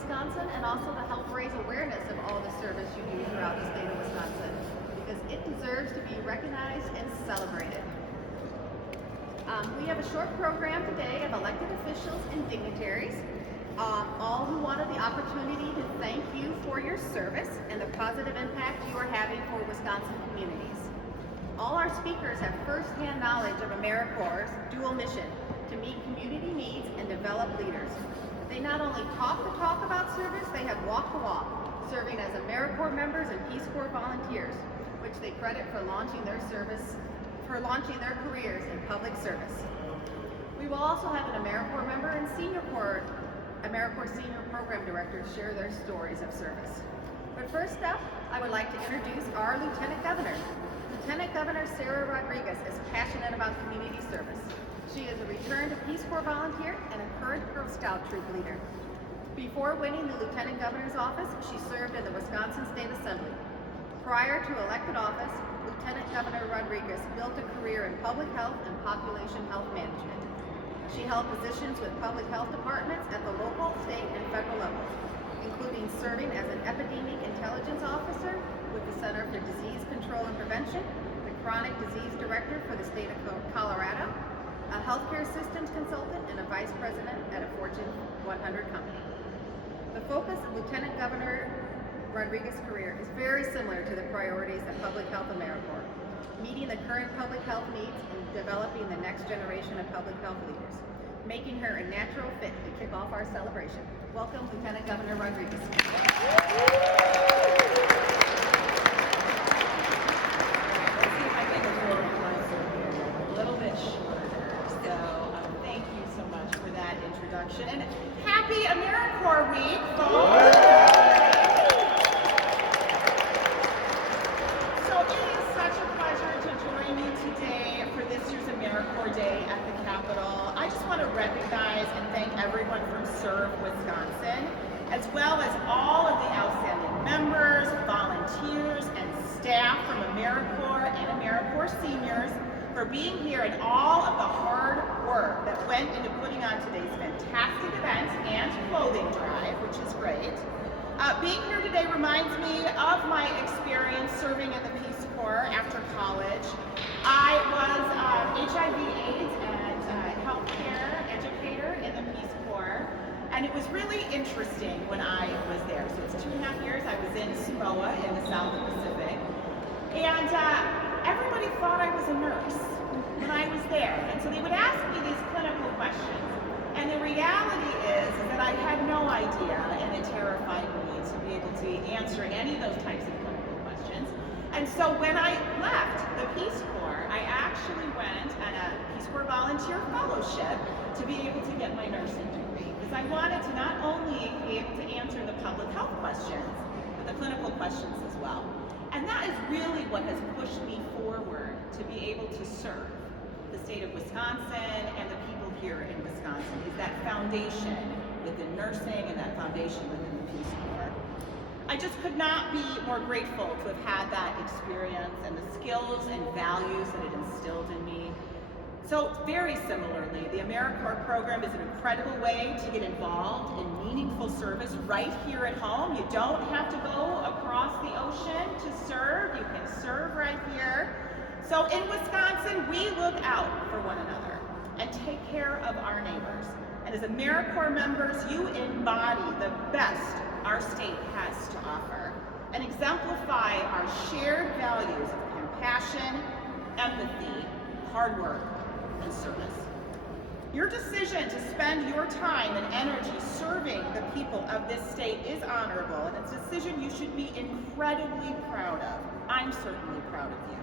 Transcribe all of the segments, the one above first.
Wisconsin and also to help raise awareness of all the service you do throughout the state of Wisconsin, because it deserves to be recognized and celebrated. We have a short program today of elected officials and dignitaries, all who wanted the opportunity to thank you for your service and the positive impact you are having for Wisconsin communities. All our speakers have first-hand knowledge of AmeriCorps' dual mission to meet community needs and develop leaders. They not only talk the talk about service, they have walked the walk, serving as AmeriCorps members and Peace Corps volunteers, which they credit for launching their careers in public service. We will also have an AmeriCorps member and AmeriCorps Senior Program Director share their stories of service. But first up, I would like to introduce our Lieutenant Governor. Lieutenant Governor Sarah Rodriguez is passionate about community service. She is a returned Peace Corps volunteer and a current Girl Scout troop leader. Before winning the Lieutenant Governor's office, she served in the Wisconsin State Assembly. Prior to elected office, Lieutenant Governor Rodriguez built a career in public health and population health management. She held positions with public health departments at the local, state, and federal levels, including serving as an epidemic intelligence officer with the Center for Disease Control and Prevention, the Chronic Disease Director for the state of Colorado, a healthcare systems consultant, and a vice president at a Fortune 100 company. The focus of Lieutenant Governor Rodriguez's career is very similar to the priorities of Public Health AmeriCorps, meeting the current public health needs and developing the next generation of public health leaders, making her a natural fit to kick off our celebration. Welcome, Lieutenant Governor Rodriguez. And happy AmeriCorps Week, folks! So it is such a pleasure to join you today for this year's AmeriCorps Day at the Capitol. I just want to recognize and thank everyone from Serve Wisconsin, as well as all of the outstanding members, volunteers, and staff from AmeriCorps and AmeriCorps seniors for being here and all of the hard work that went into putting on today's fantastic event and clothing drive, which is great. Being here today reminds me of my experience serving in the Peace Corps after college. I was HIV/AIDS and healthcare educator in the Peace Corps, and it was really interesting when I was there. So it's 2.5 years. I was in Samoa in the South Pacific, and everybody thought I was a nurse when I was there. And so they would ask me these clinical questions. And the reality is that I had no idea, and it terrified me to be able to answer any of those types of clinical questions. And so when I left the Peace Corps, I actually went on a Peace Corps volunteer fellowship to be able to get my nursing degree, because I wanted to not only be able to answer the public health questions, but the clinical questions as well. And that is really what has pushed me forward to be able to serve the state of Wisconsin and the people here in Wisconsin, is that foundation within nursing and that foundation within the Peace Corps. I just could not be more grateful to have had that experience and the skills and values that it instilled in me. So very similarly, the AmeriCorps program is an incredible way to get involved in meaningful service right here at home. You don't have to go across the ocean to serve. You can serve right here. So in Wisconsin, we look out for one another and take care of our neighbors. And as AmeriCorps members, you embody the best our state has to offer and exemplify our shared values of compassion, empathy, hard work, and service. Your decision to spend your time and energy serving the people of this state is honorable, and it's a decision you should be incredibly proud of. I'm certainly proud of you.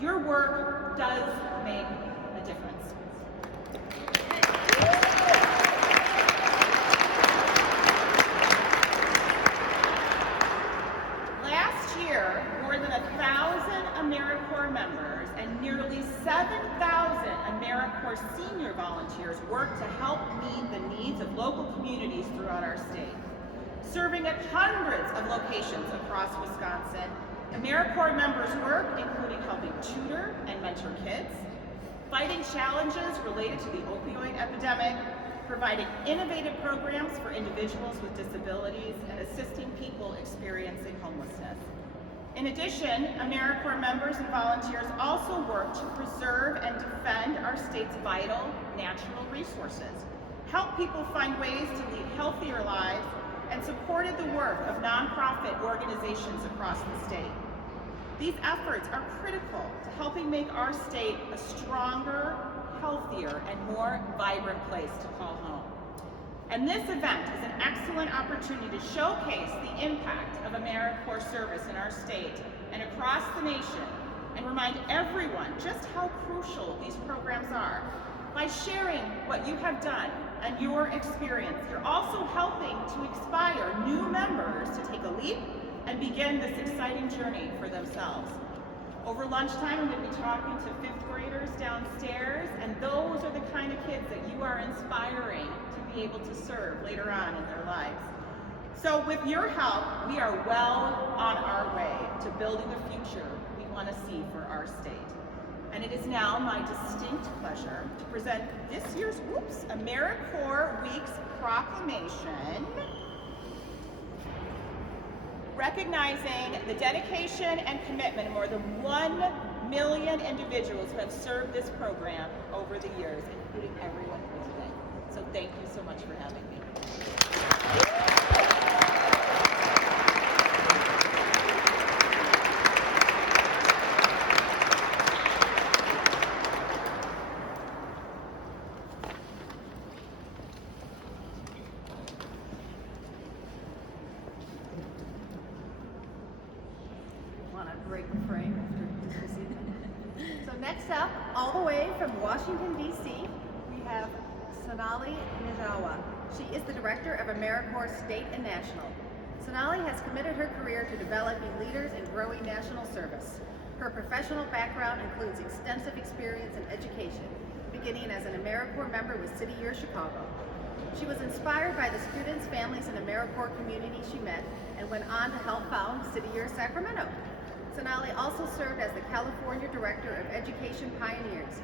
Your work does make a difference. Last year, more than 1,000 AmeriCorps members and nearly 7,000 AmeriCorps senior volunteers work to help meet the needs of local communities throughout our state. Serving at hundreds of locations across Wisconsin, AmeriCorps members work including helping tutor and mentor kids, fighting challenges related to the opioid epidemic, providing innovative programs for individuals with disabilities and assisting people experiencing homelessness. In addition, AmeriCorps members and volunteers also work to preserve and defend our state's vital natural resources, help people find ways to lead healthier lives, and supported the work of nonprofit organizations across the state. These efforts are critical to helping make our state a stronger, healthier, and more vibrant place to call home. And this event is an excellent opportunity to showcase the impact of AmeriCorps service in our state and across the nation, and remind everyone just how crucial these programs are. By sharing what you have done and your experience, you're also helping to inspire new members to take a leap and begin this exciting journey for themselves. Over lunchtime, I'm going to be talking to 5th graders downstairs, and those are the kind of kids that you are inspiring to be able to serve later on in their lives. So with your help, we are well on our way to building the future we want to see for our state. And it is now my distinct pleasure to present this year's AmeriCorps Week's proclamation, recognizing the dedication and commitment of more than 1 million individuals who have served this program over the years, including everyone here today. So thank you so much for having me. Break the frame after this evening. So next up, all the way from Washington, D.C., we have Sonali Nijawa. She is the director of AmeriCorps State and National. Sonali has committed her career to developing leaders in growing national service. Her professional background includes extensive experience in education, beginning as an AmeriCorps member with City Year Chicago. She was inspired by the students, families, and AmeriCorps community she met, and went on to help found City Year Sacramento. Sonali also served as the California Director of Education Pioneers,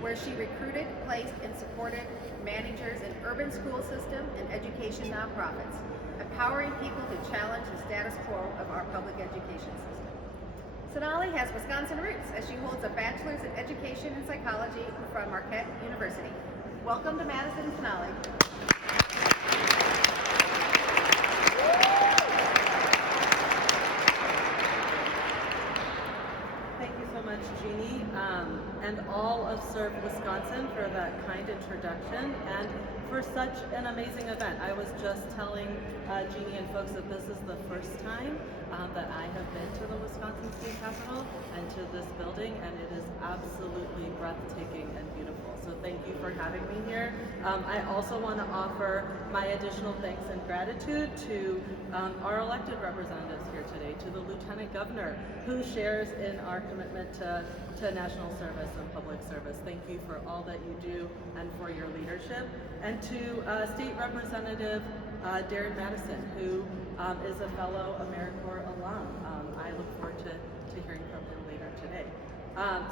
where she recruited, placed, and supported managers in urban school system and education nonprofits, empowering people to challenge the status quo of our public education system. Sonali has Wisconsin roots, as she holds a bachelor's in education and psychology from Marquette University. Welcome to Madison, Sonali. Jeannie, and all of Serve Wisconsin for that kind introduction and for such an amazing event. I was just telling Jeannie and folks that this is the first time that I have been to the Wisconsin State Capitol and to this building, and it is absolutely breathtaking and beautiful. So thank you for having me here. I also want to offer my additional thanks and gratitude to our elected representatives here today, to the Lieutenant Governor, who shares in our commitment to national service and public service. Thank you for all that you do and for your leadership. And to State Representative Darren Madison, who is a fellow AmeriCorps alum. I look forward to hearing from him later today.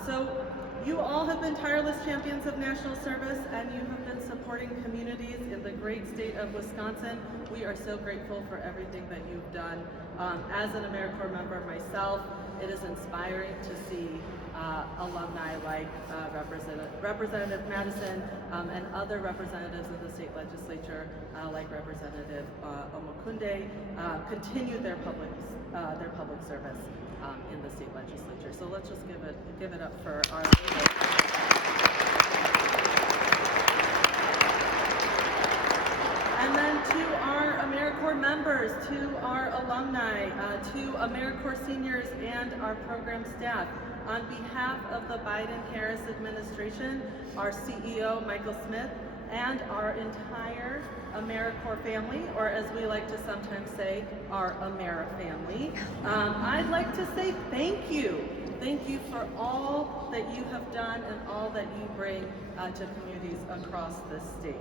So you all have been tireless champions of national service, and you have been supporting communities in the great state of Wisconsin. We are so grateful for everything that you've done. As an AmeriCorps member myself, it is inspiring to see alumni like Representative Madison and other representatives of the state legislature like Representative Omokunde continue their public service in the state legislature. So let's just give it up for our leaders. And then to our AmeriCorps members, to our alumni, to AmeriCorps seniors and our program staff. On behalf of the Biden-Harris administration, our CEO, Michael Smith, and our entire AmeriCorps family, or as we like to sometimes say, our AmeriFamily, I'd like to say thank you. Thank you for all that you have done and all that you bring to communities across this state.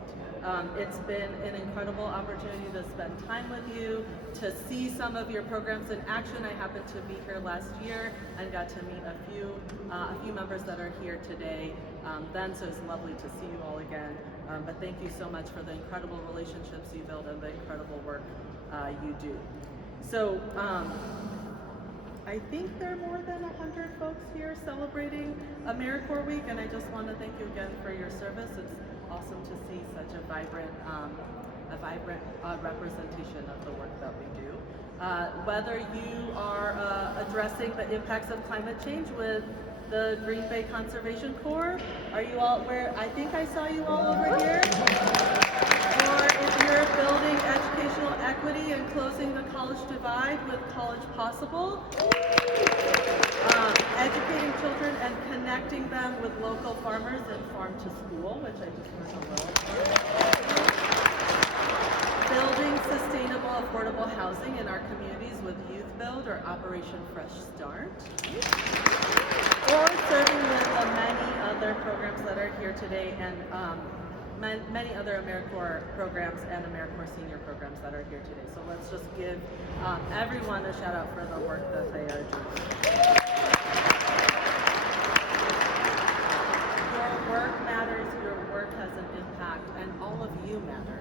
It's been an incredible opportunity to spend time with you, to see some of your programs in action. I happened to be here last year and got to meet a few members that are here today. So it's lovely to see you all again. But thank you so much for the incredible relationships you build and the incredible work you do. So I think there are more than 100 folks here celebrating AmeriCorps Week, and I just want to thank you again for your service. It's awesome to see such a vibrant representation of the work that we do. Whether you are addressing the impacts of climate change with the Green Bay Conservation Corps, are you all where? I think I saw you all over here. Or if you're building educational equity and closing the college divide with College Possible, educating children and connecting them with local farmers and Farm to School, which I just learned a little. Building sustainable, affordable housing in our communities with Youth Build or Operation Fresh Start. Or serving with the many other programs that are here today and many other AmeriCorps programs and AmeriCorps senior programs that are here today. So let's just give everyone a shout out for the work that they are doing. Your work matters, your work has an impact, and all of you matter.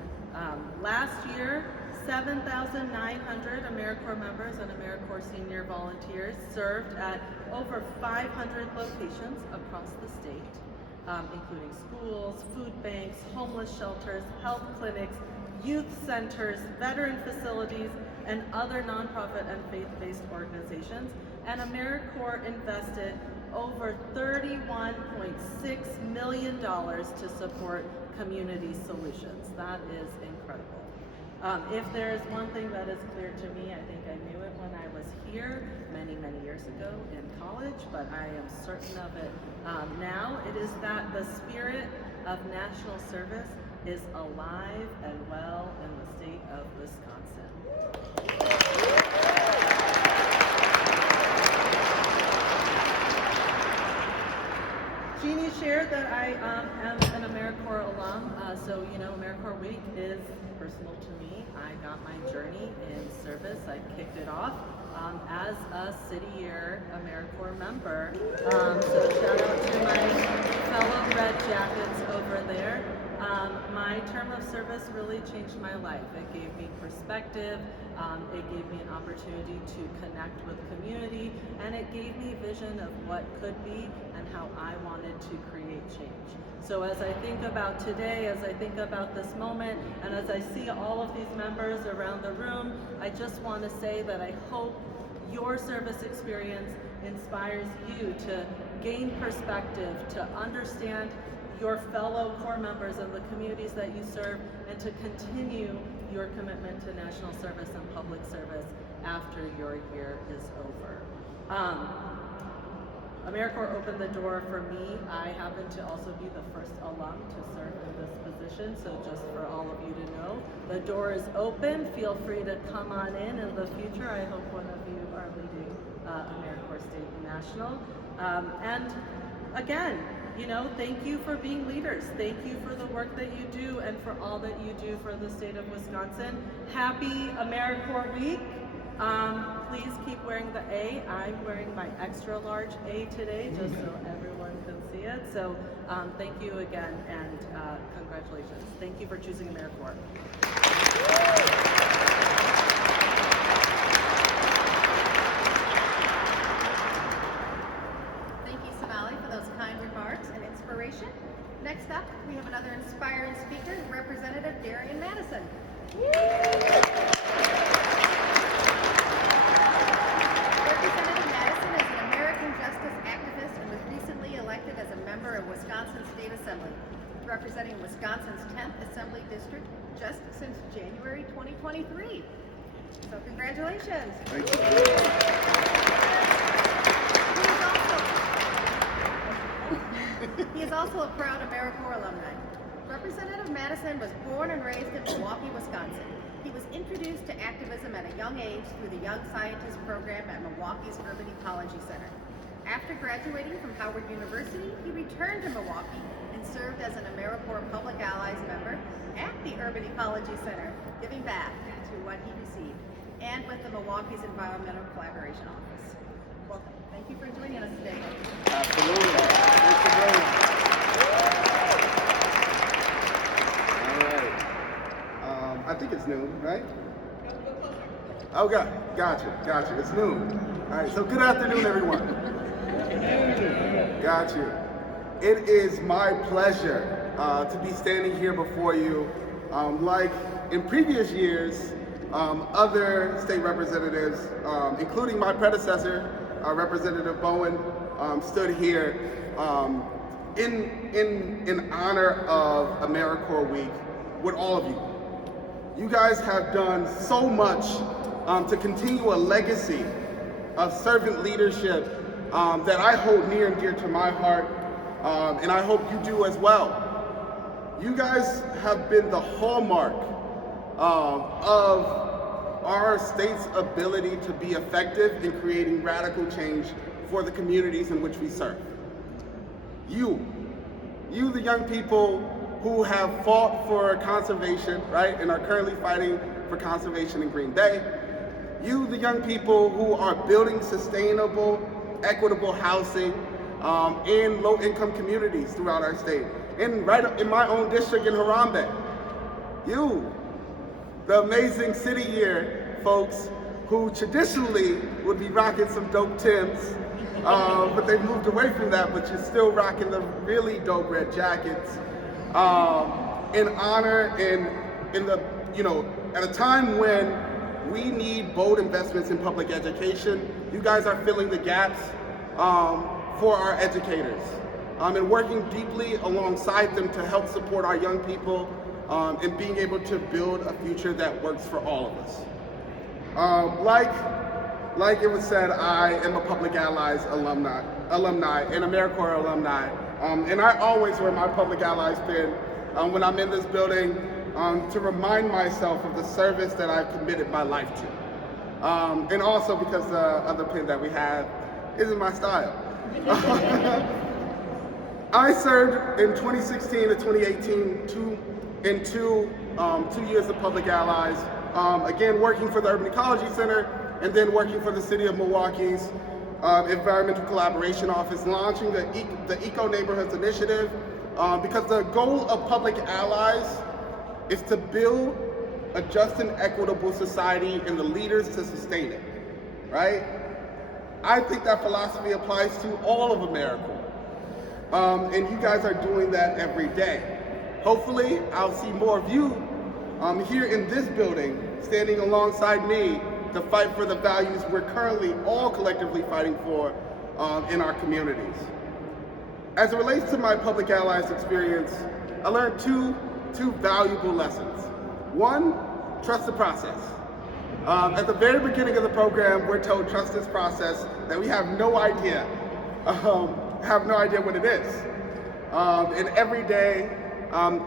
Last year, 7,900 AmeriCorps members and AmeriCorps senior volunteers served at over 500 locations across the state, including schools, food banks, homeless shelters, health clinics, youth centers, veteran facilities, and other nonprofit and faith-based organizations. And AmeriCorps invested over $31.6 million to support community solutions. That is incredible. If there is one thing that is clear to me, I think I knew it when I was here many years ago in college, but I am certain of it now. It is that the spirit of national service is alive and well in the state of Wisconsin. Jeannie shared that I am an AmeriCorps alum, so you know AmeriCorps Week is personal to me. I got my journey in service. I kicked it off as a city year AmeriCorps member. So shout out to my fellow Red Jackets over there. My term of service really changed my life. It gave me perspective, it gave me an opportunity to connect with community, and it gave me vision of what could be and how I wanted to create change. So as I think about today, as I think about this moment, and as I see all of these members around the room, I just want to say that I hope your service experience inspires you to gain perspective, to understand your fellow Corps members and the communities that you serve, and to continue your commitment to national service and public service after your year is over. AmeriCorps opened the door for me. I happen to also be the first alum to serve in this position, so just for all of you to know, the door is open. Feel free to come on in the future. I hope one of you are leading AmeriCorps State and National. And again, you know, thank you for being leaders. Thank you for the work that you do and for all that you do for the state of Wisconsin. Happy AmeriCorps Week. Please keep wearing the A. I'm wearing my extra large A today just so everyone can see it. So thank you again and congratulations. Thank you for choosing AmeriCorps. Next up, we have another inspiring speaker, Representative Darian Madison. Representative Madison is an American justice activist and was recently elected as a member of Wisconsin State Assembly, representing Wisconsin's 10th Assembly District just since January 2023. So congratulations. Thank you. He is also a proud AmeriCorps alumni. Representative Madison was born and raised in Milwaukee, Wisconsin. He was introduced to activism at a young age through the Young Scientist program at Milwaukee's Urban Ecology Center. After graduating from Howard University, he returned to Milwaukee and served as an AmeriCorps Public Allies member at the Urban Ecology Center, giving back to what he received, and with the Milwaukee's Environmental Collaboration Office. Welcome. Thank you for joining us today. Absolutely. Thanks for joining. All right. I think it's noon, right? Oh, gotcha. It's noon. All right, so good afternoon, everyone. Got you. It is my pleasure to be standing here before you. Like in previous years, other state representatives, including my predecessor, Representative Bowen, stood here in honor of AmeriCorps Week with all of you. You guys have done so much to continue a legacy of servant leadership that I hold near and dear to my heart, and I hope you do as well. You guys have been the hallmark of our state's ability to be effective in creating radical change for the communities in which we serve. You the young people who have fought for conservation, right, and are currently fighting for conservation in Green Bay. You, the young people who are building sustainable, equitable housing in low-income communities throughout our state, and right in my own district in Harambe. You, the amazing city year folks who traditionally would be rocking some dope Timbs, but they've moved away from that, but you're still rocking the really dope red jackets. In honor, in the, at a time when we need bold investments in public education, you guys are filling the gaps for our educators and working deeply alongside them to help support our young people in being able to build a future that works for all of us. Like it was said, I am a Public Allies alumni, and AmeriCorps alumni, and I always wear my Public Allies pin when I'm in this building to remind myself of the service that I've committed my life to. And also because the other pin that we have isn't my style. I served in 2016 to 2018 two years of Public Allies, again working for the Urban Ecology Center and then working for the City of Milwaukee's Environmental Collaboration Office, launching the Eco Neighborhoods Initiative, because the goal of Public Allies is to build a just and equitable society and the leaders to sustain it, right? I think that philosophy applies to all of AmeriCorps, and you guys are doing that every day. Hopefully, I'll see more of you here in this building, standing alongside me to fight for the values we're currently all collectively fighting for in our communities. As it relates to my Public Allies experience, I learned two valuable lessons. One, trust the process. At the very beginning of the program, we're told trust this process that we have no idea what it is. And every day,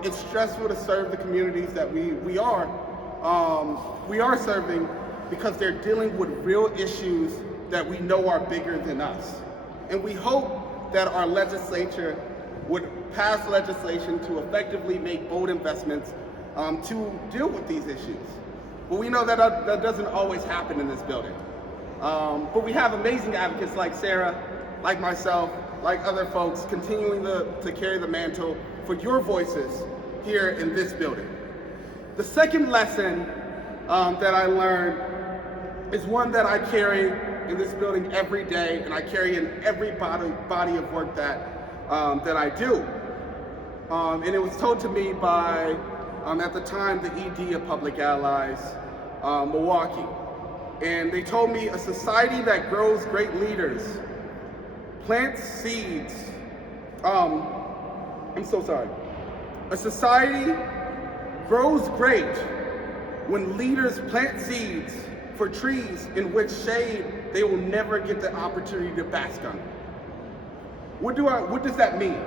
it's stressful to serve the communities that we are serving, because they're dealing with real issues that we know are bigger than us. And we hope that our legislature would pass legislation to effectively make bold investments to deal with these issues. But we know that that doesn't always happen in this building. But we have amazing advocates like Sarah, like myself, like other folks, continuing to carry the mantle for your voices here in this building. The second lesson that I learned is one that I carry in this building every day, and I carry in every body of work that I do. And it was told to me by, at the time, the ED of Public Allies, Milwaukee. And they told me a society that grows great leaders plants seeds. A society grows great when leaders plant seeds for trees in which shade they will never get the opportunity to bask on. What does that mean,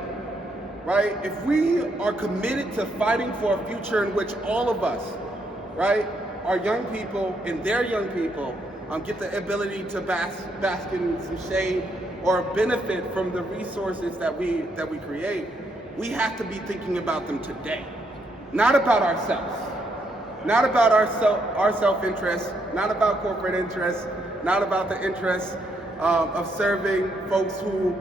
right? If we are committed to fighting for a future in which all of us, right, our young people and their young people get the ability to bask in some shade or benefit from the resources that we create, we have to be thinking about them today, not about ourselves, not about our self-interest, not about corporate interests, not about the interests of serving folks who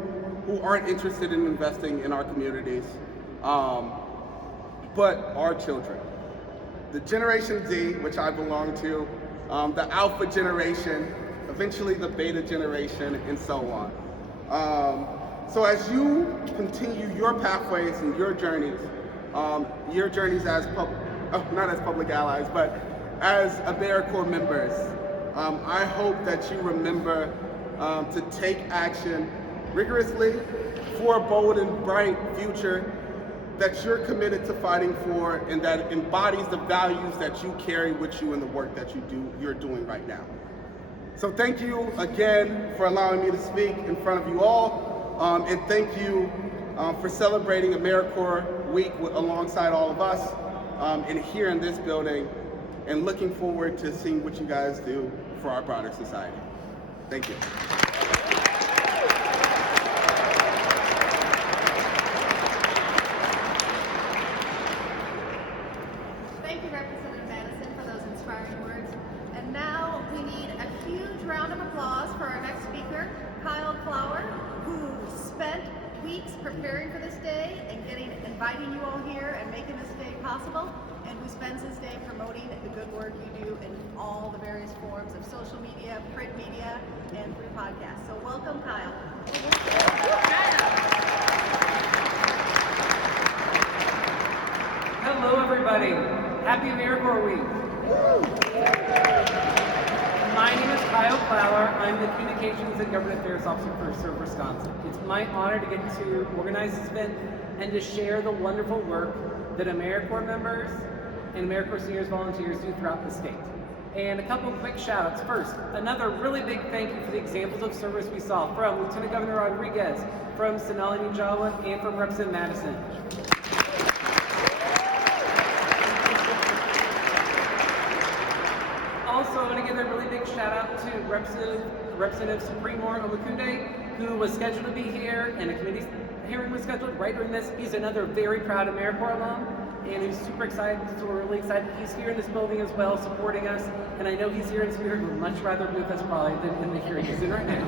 aren't interested in investing in our communities, but our children. The Generation Z, which I belong to, the Alpha generation, eventually the Beta generation, and so on. So as you continue your pathways and your journeys as not as public allies, but as AmeriCorps members, I hope that you remember to take action rigorously for a bold and bright future that you're committed to fighting for and that embodies the values that you carry with you in the work that you're doing right now. So thank you again for allowing me to speak in front of you all, and thank you for celebrating AmeriCorps Week alongside all of us and here in this building, and looking forward to seeing what you guys do for our broader society. Thank you. Thank you, Representative Madison, for those inspiring words. And now we need a huge round of applause for our next speaker, Kyle Flower, who spent weeks preparing for this day and inviting you all here and making this day possible, and who spends his day promoting the good work you do in all the various forms of social media, print media, and through podcasts. So welcome, Kyle. Hello, everybody. Happy AmeriCorps Week. My name is Kyle Flower. I'm the Communications and Government Affairs Officer for Serve Wisconsin. It's my honor to get to organize this event and to share the wonderful work that AmeriCorps members and AmeriCorps seniors volunteers do throughout the state. And a couple of quick shout outs. First, another really big thank you for the examples of service we saw from Lieutenant Governor Rodriguez, from Sonali Ninjawa, and from Representative Madison. Also, I want to give a really big shout out to Representative Supremor Omakunde, who was scheduled to be here, and a committee hearing was scheduled right during this. He's another very proud AmeriCorps alum, and he's super excited, so we're really excited he's here in this building as well, supporting us. And I know he's here in spirit, would much rather be with us probably than in the hearing he's in right now.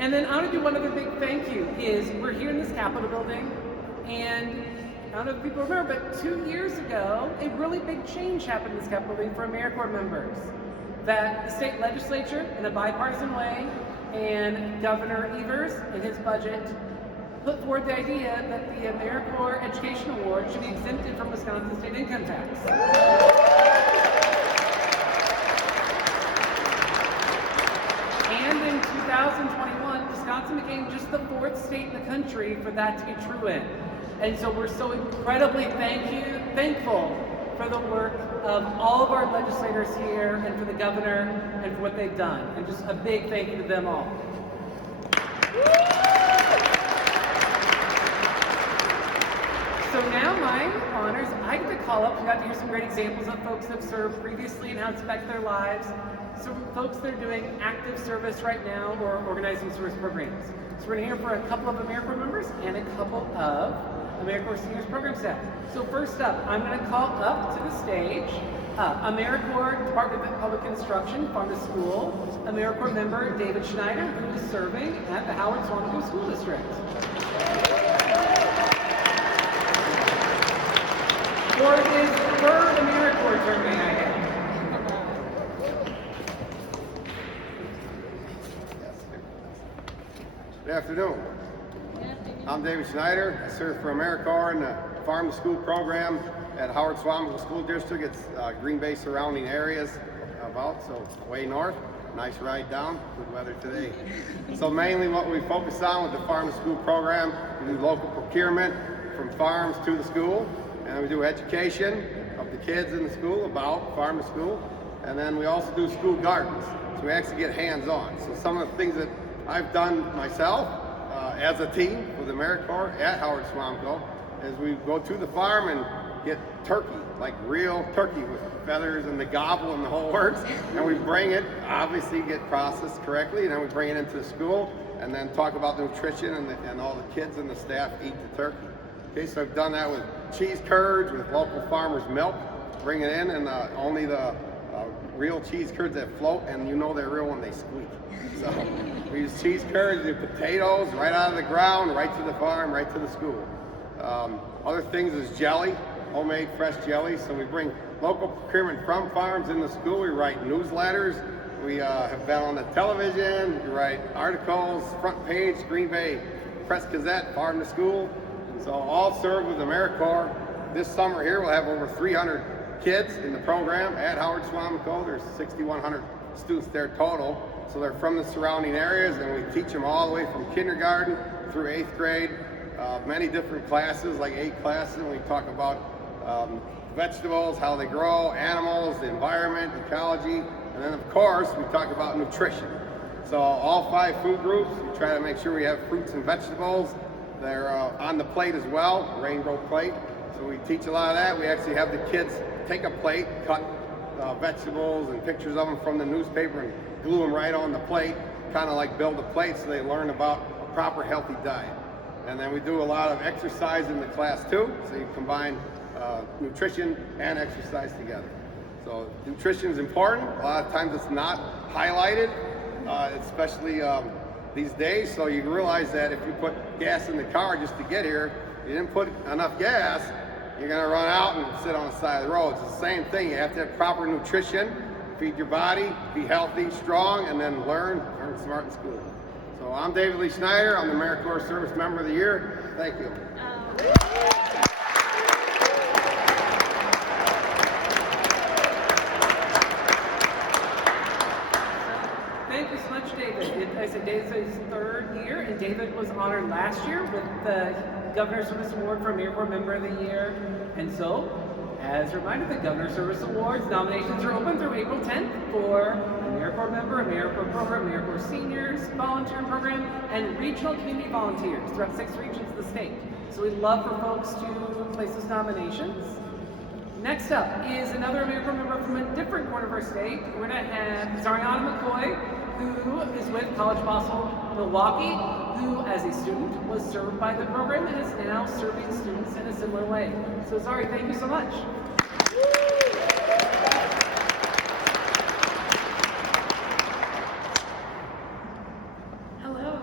And then I want to do one other big thank you, is we're here in this Capitol building, and I don't know if people remember, but 2 years ago, a really big change happened in this Capitol building for AmeriCorps members. That the state legislature, in a bipartisan way, and Governor Evers, in his budget, put forward the idea that the AmeriCorps Education Award should be exempted from Wisconsin state income tax. And in 2021, Wisconsin became just the 4th state in the country for that to be true in. And so we're so incredibly thankful for the work of all of our legislators here and for the governor and for what they've done. And just a big thank you to them all. So now my honors, I get to call up, we got to hear some great examples of folks that have served previously and how it's affected their lives. Some folks that are doing active service right now or organizing service programs. So we're going to hear from a couple of AmeriCorps members and a couple of AmeriCorps Seniors Program staff. So first up, I'm going to call up to the stage AmeriCorps Department of Public Instruction, Farm to School, AmeriCorps member David Schneider, who is serving at the Howard Swamico School District. For his 3rd AmeriCorps term, may I add. Good afternoon. I'm David Schneider. I serve for AmeriCorps in the Farm to School program at Howard Swamico School District. It's Green Bay surrounding areas about, so way north. Nice ride down, good weather today. So mainly what we focus on with the Farm to School program, we do local procurement from farms to the school, and we do education of the kids in the school about farm to school, and then we also do school gardens, so we actually get hands-on. So some of the things that I've done myself as a team with AmeriCorps at Howard Swamico is we go to the farm and get turkey, like real turkey with feathers and the gobble and the whole works, and we bring it, obviously get processed correctly, and then we bring it into the school, and then talk about the nutrition, and all the kids and the staff eat the turkey. Okay, so I've done that with cheese curds, with local farmers' milk, bring it in, and only the real cheese curds that float, and you know they're real when they squeak. So we use cheese curds, the potatoes, right out of the ground, right to the farm, right to the school. Other things is jelly, homemade fresh jelly. So we bring local procurement from farms in the school. We write newsletters. We have been on the television. We write articles, front page, Green Bay Press Gazette, Farm to School. So all served with AmeriCorps. This summer here we'll have over 300 kids in the program at Howard Swamico. There's 6,100 students there total. So they're from the surrounding areas, and we teach them all the way from kindergarten through 8th grade. Many different classes, like 8 classes, and we talk about vegetables, how they grow, animals, the environment, ecology, and then of course we talk about nutrition. So all 5 food groups, we try to make sure we have fruits and vegetables. They're on the plate as well, rainbow plate. So we teach a lot of that. We actually have the kids take a plate, cut vegetables and pictures of them from the newspaper and glue them right on the plate, kind of like build a plate, so they learn about a proper healthy diet. And then we do a lot of exercise in the class too, so you combine nutrition and exercise together. So nutrition is important. A lot of times it's not highlighted, especially these days. So you realize that if you put gas in the car just to get here, you didn't put enough gas, you're gonna run out and sit on the side of the road. It's the same thing. You have to have proper nutrition, feed your body, be healthy, strong, and then learn smart in school. So I'm David Lee Schneider. I'm the AmeriCorps Service Member of the Year. Thank you. Thank you so much, David. I said David's his 3rd year, and David was honored last year with the Governor's Service Award for AmeriCorps Member of the Year. And so, as a reminder, the Governor's Service Awards nominations are open through April 10th for AmeriCorps Member, AmeriCorps Program, AmeriCorps Seniors, Volunteer Program, and Regional Community Volunteers throughout 6 regions of the state. So we'd love for folks to place those nominations. Next up is another AmeriCorps member from a different corner of our state. We're going to have Zariana McCoy, who is with College Possible Milwaukee, who as a student was served by the program and is now serving students in a similar way. So Zari, thank you so much. Hello.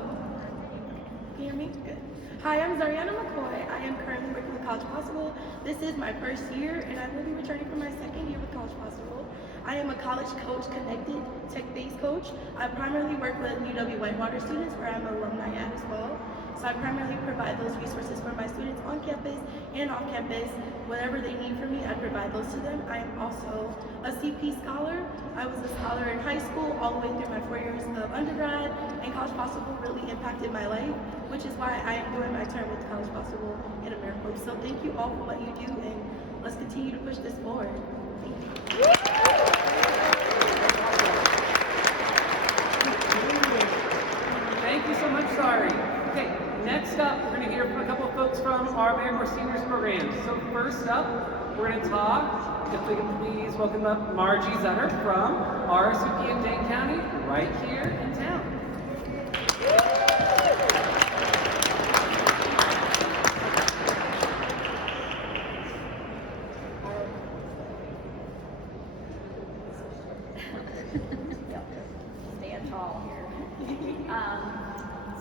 Can you hear me? Good. Hi, I'm Zariana McCoy. I am currently working with College Possible. This is my 1st year, and I will be returning for my 2nd year with College Possible. I am a College Coach Connected tech-based coach. I primarily work with UW Whitewater students, where I'm an alumni at as well. So I primarily provide those resources for my students on campus and off campus. Whatever they need from me, I provide those to them. I am also a CP scholar. I was a scholar in high school all the way through my 4 years of undergrad, and College Possible really impacted my life, which is why I am doing my term with College Possible in AmeriCorps. So thank you all for what you do, and let's continue to push this forward. Thank you. Thank you so much, Zari. Okay, next up, we're going to hear from a couple of folks from our AmeriCorps Seniors program. So first up, we're going to talk, if we can please welcome up Margie Zutter from RSVP in Dane County, right here in town. Stand tall here.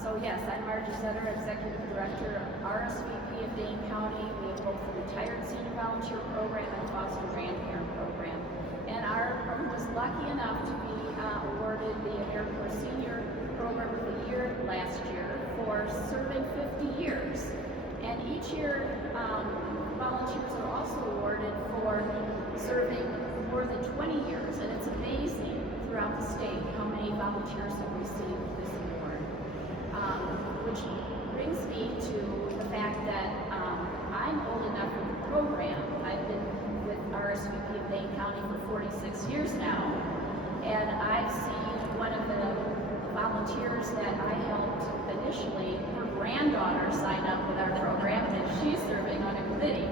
So yes, I'm Margie Sutter, Executive Director of RSVP of Dane County. We have both the Retired Senior Volunteer Program and Foster Grandparent Program. And our program was lucky enough to be awarded the AmeriCorps Senior Program of the Year last year for serving 50 years. And each year, volunteers are also awarded for serving more than 20 years. And it's amazing throughout the state how many volunteers have received this award. Which brings me to the fact that I'm old enough for the program. I've been with RSVP of Dane County for 46 years now, and I've seen one of the volunteers that I helped initially, her granddaughter sign up with our program, and she's serving on a committee.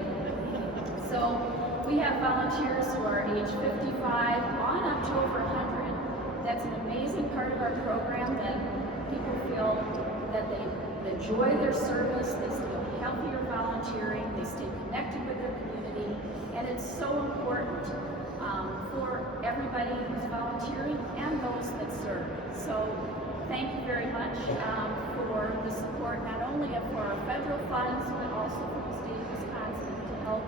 So we have volunteers who are age 55 on up to over 100. That's an amazing part of our program that people feel that they enjoy their service, they stay healthier volunteering, they stay connected with their community, and it's so important for everybody who's volunteering and those that serve. So thank you very much for the support, not only for our federal funds, but also for the state of Wisconsin to help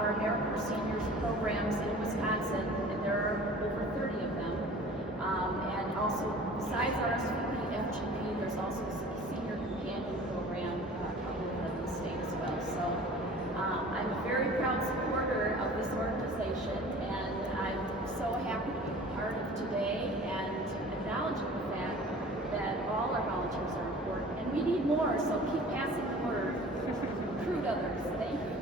our AmeriCorps seniors programs in Wisconsin, and there are over 30 of them. And also, besides RSVP, FGP, there's also a senior companion program, a couple of them in the state as well. So I'm a very proud supporter of this organization, and I'm so happy to be part of today and acknowledging the fact that all our volunteers are important, and we need more, so keep passing the word. Recruit others. Thank you.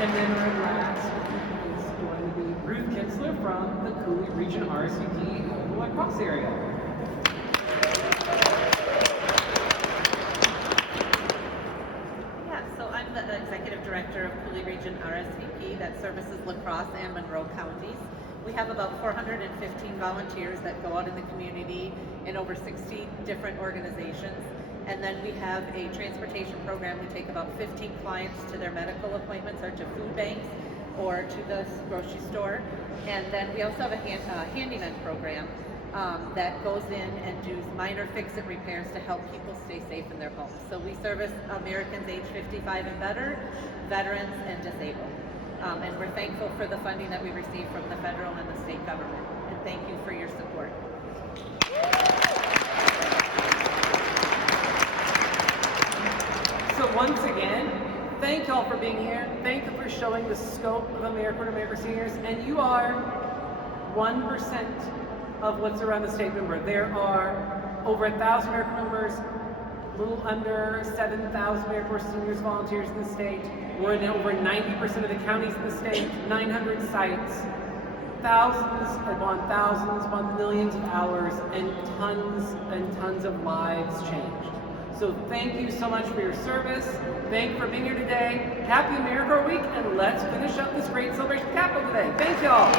And then our last is going to be Ruth Kitzler from the Cooley Region RSVP La Crosse area. Yeah, so I'm the Executive Director of Cooley Region RSVP that services La Crosse and Monroe counties. We have about 415 volunteers that go out in the community in over 60 different organizations. And then we have a transportation program. We take about 15 clients to their medical appointments or to food banks or to the grocery store. And then we also have a handyman program that goes in and does minor fix-it repairs to help people stay safe in their homes. So we service Americans age 55 and better, veterans, and disabled. And we're thankful for the funding that we receive from the federal and the state government. And thank you for your support. So once again, thank y'all for being here. Thank you for showing the scope of AmeriCorps and AmeriCorps seniors. And you are 1% of what's around the state member. There are over 1,000 AmeriCorps members, a little under 7,000 AmeriCorps seniors volunteers in the state. We're in over 90% of the counties in the state, 900 sites, thousands upon millions of hours, and tons of lives changed. So thank you so much for your service. Thank you for being here today. Happy AmeriCorps Week, and let's finish up this great celebration of Capital today. Thank y'all.